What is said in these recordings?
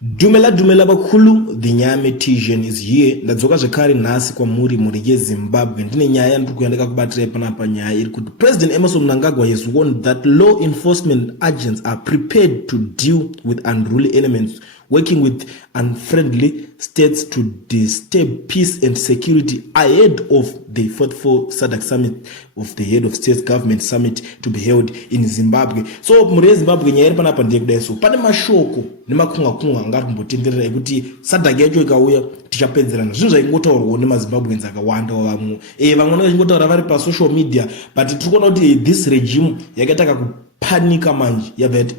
Dumela bakulu, the Nyame Tijan is here. Ndadzoka zvekare nhasi kwamuri muri yeZimbabwe. Ndine nyaya ndikuyandika kubatira panapa nyaya iri kuti President Emmerson Mnangagwa has warned that law enforcement agents are prepared to deal with unruly elements working with unfriendly states to disturb peace and security ahead of the 44th SADC summit of the head of state government summit to be held in Zimbabwe. So muri yeZimbabwe nyaya iri panapa ndiyekuda so pane mashoko nemakunga ngati kumbotenderera ekuti SADC yacho ikauya tichapedzerana. Zvinhu zvaingotaurwawo nemaZimbabweans akawanda vamwe vamwe vachingotaura vari pasocial media, but tiri kuona kuti this regime yakataka kupanika manje yabva yati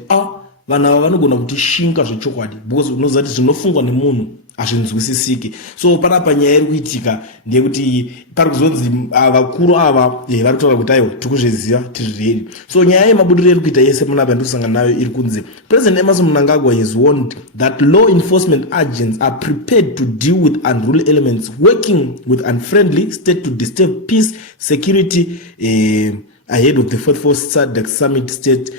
vanhu ava vanogona kuti shinga zvechokwadi because unoziva kuti zvinofungwa nemunhu hazvinzwisisiki. So panapa nyaya iri kuitika ndeyekuti pari kuzonzi vakuru ava vari kutaura kuti aiwa tikuzviziva tiri ready. So nyaya yemabudiriro iri kuita yese panapa ndikusangana nayo iri kunzi President Emmerson Mnangagwa has warned that law enforcement agents are prepared to deal with unruly elements working with unfriendly state to disturb peace, security ahead of the 44th SADC summit state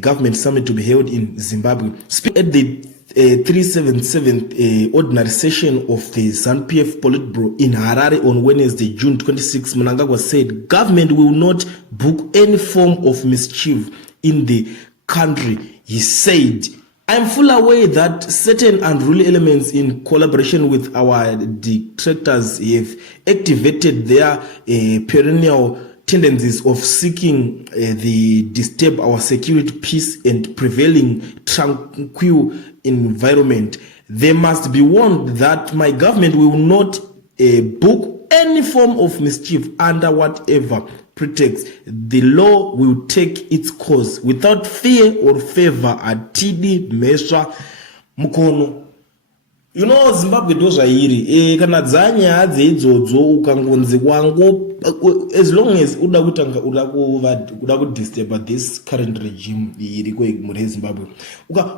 government summit to be held in Zimbabwe. Speaking at the 377th ordinary session of the ZANU-PF Politburo in Harare on Wednesday, June 26, Mnangagwa said government will not book any form of mischief in the country. He said, I am fully aware that certain unruly elements in collaboration with our detractors have activated their perennial tendencies of seeking the disturb our security, peace and prevailing tranquil environment. They must be warned that my government will not book any form of mischief under whatever pretext. The law will take its course without fear or favor. Atidi Mesha Mukono. You know, Zimbabwe ndozvairi kana dzanyaya dzeidzodzo ukangonzi wango as long as uda kudisturb this current regime iriko muri yeZimbabwe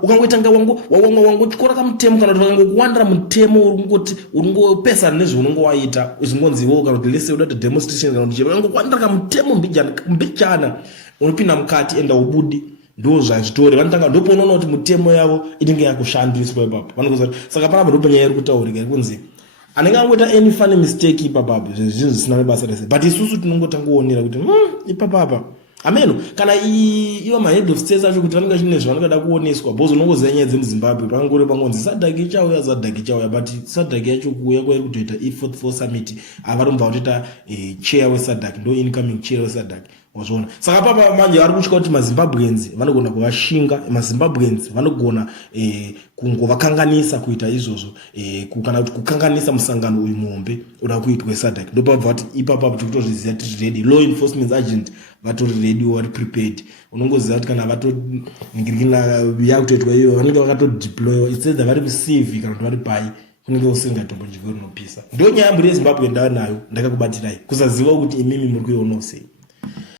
ukangoitanga wango chikora kamutemo kana kuti wangokuwandira mutemo uringopesana nezvaunenge waita zvingonziwo kana kuti lese uda demonstration kana kuti wangokuwandira kamutemo mbijana unopinda mukati enda ubudi ndo zvazvitori vanotanga ndipo unoona kuti mutemo yavo inenge yakushandiswa ipapo vanokuza saka panapa ndipo nyaya iri kutaurika kunzi anenge angoita any funny mistake ipapo zvinhu zvisina basa rese, but isusu tinongotangoonera kuti ipapapa ameno kana iwo mahead of states acho kuti vanenge vachine zvavanogada kuoneswa bhozo unongoziva nyaya dzemuZimbabwe pangori pangonzi SADC ichauya but SADC yacho kuuya kwairi kutoita i44 summit avaromba kutoita chair weSADC ndo incoming chair weSADC wazvona. Saka papa manje vari kutya kuti maZimbabweans vanogona kuvashinga, maZimbabweans vanogona kungovakanganisa kuita izvozvo kana kuti kukanganisa musangano uyu muhombe uda kuitwa SADC. Ndo pabva kuti ipapo tikutozviziva tiri ready, law enforcement agent vatori ready, vari prepared. Unongoziva kuti kana vatoningirikina yakutoitwa iyo vanenge vakatodeployiwa instead vari receive kana kuti vari pai kunenge usingatombonjiko rinopisa. Ndo nyaya muri yeZimbabwe ndava nayo ndakakubatirai kusaziva kuti imimi muri kuiona sei.